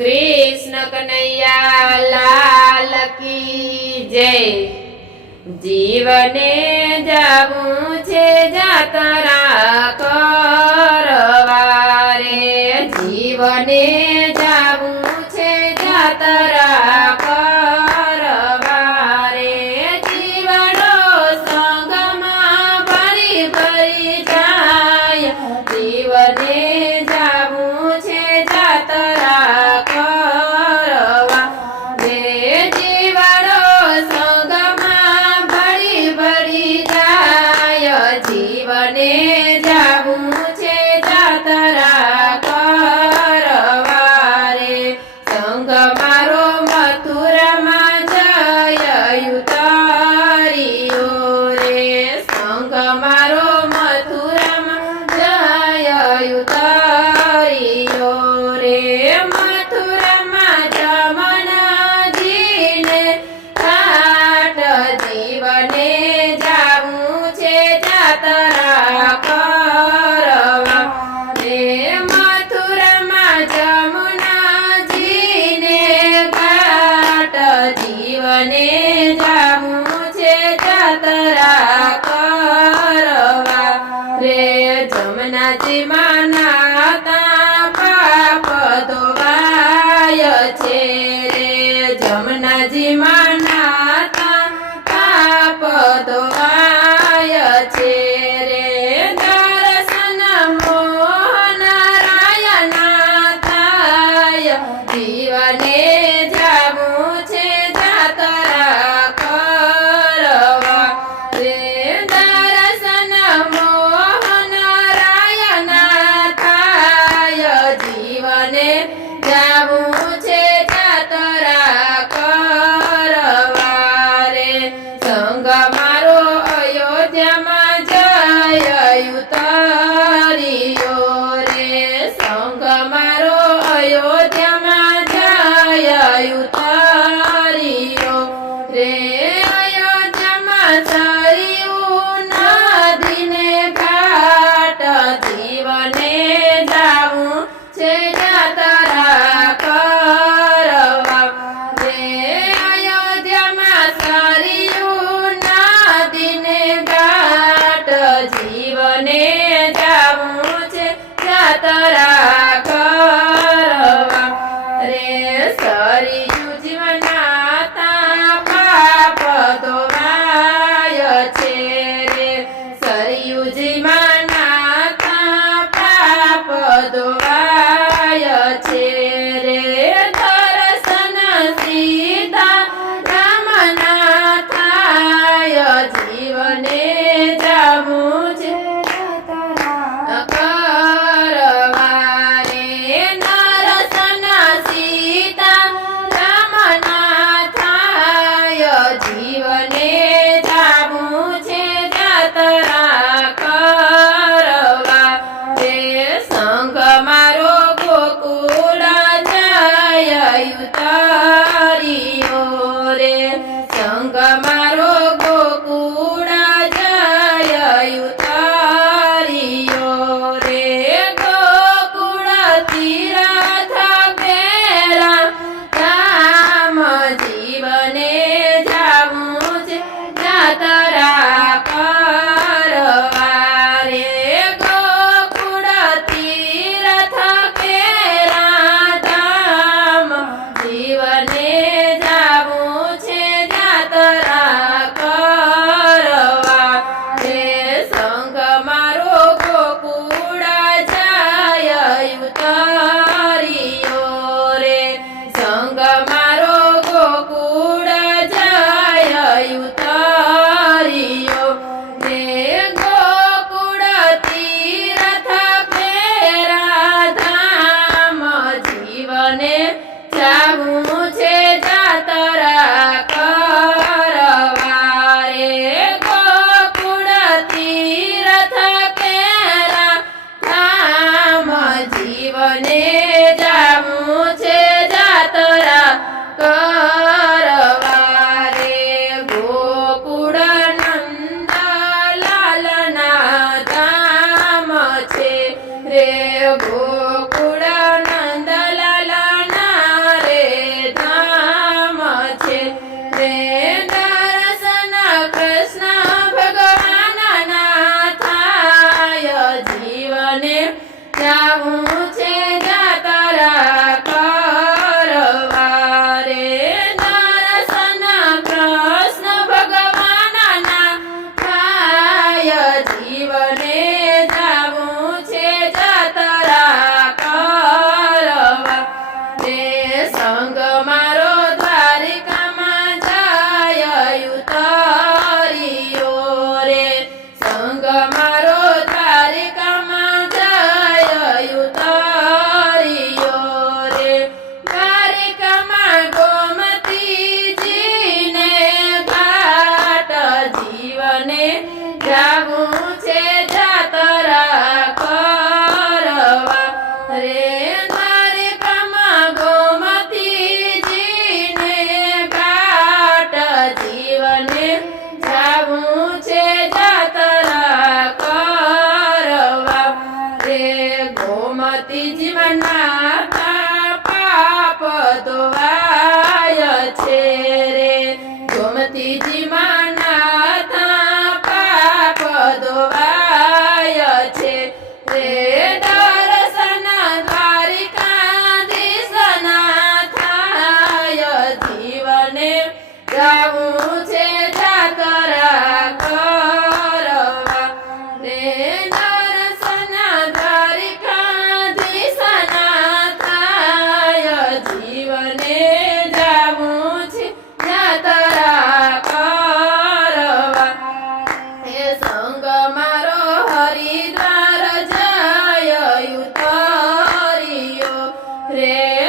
कृष्ण कन्हैया लाल की जय। जीवने जावू छे जातरा करवा रे, जीवने जावू छे जातरा करवा रे। जीवनो संगमा भरी भरी जाय, जीवने जावू छे जातरा करवा रे। जीवनो संगमा भरी भरी जाय, जीवने जावू छे जातरा करवा रे। संग मारो मथुरामां जय उतारियो रे, संग मारो मथुरामां जय उतारियो रे। मथुरामां जमनाजीने घाट, जीवने जावू छे जातरा करवा रे। मथुरामां जमुनाजीने घाट, जीवने जावू छे जातरा करवा रे। जमुनाजी मानाता पाप धोवाय छे रे, जमुनाजी मानाता पाप धोवाय छे रे। दर्शन मोहन रायना थाय, जीवने जावू छे जातरा करवा रे। दर्शन मोहन रायना थाय, जीवने जावू छे जातरा करवा रे। संग मारो अयोध्यामां जय उतारियो रे, संग मारो अयोध्यामां जय उतारियो रे। अयोध्यामां सरयू नदीने घाट, जीवने जावू छे जातरा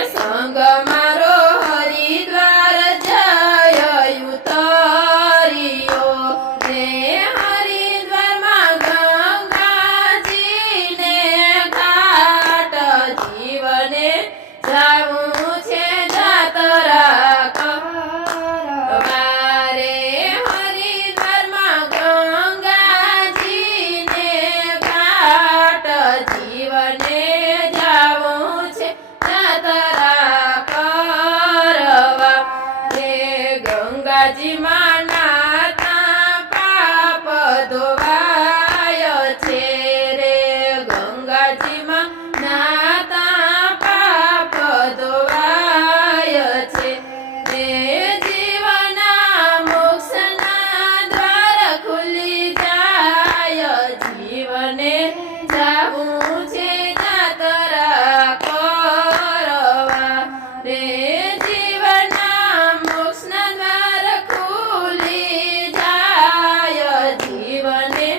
સંગ મારો હરિદ્વાર જય ઉતર્યો રે હરિદ્વારમાં ગંગાજીને ઘાટ જીવને જાવું છે જાતરા કરવા રે હરિદ્વારમાં ગંગાજીને ઘાટ જીવને જાવું છે જાતરા કરવા રે ગંગાજીમાં નાતા પાપ ધોવાય છે રે ગંગાજીમાં નાતા પાપ ધોવાય છે રે જીવના મોક્ષના દ્વાર ખુલી જાય જીવને જાવું છે જાતરા કરવા રે જીવના મોક્ષના દ્વાર ખુલી જાય જીવને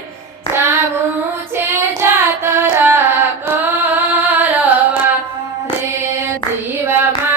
જાવું છે જાતરા કરવા રે જીવામાં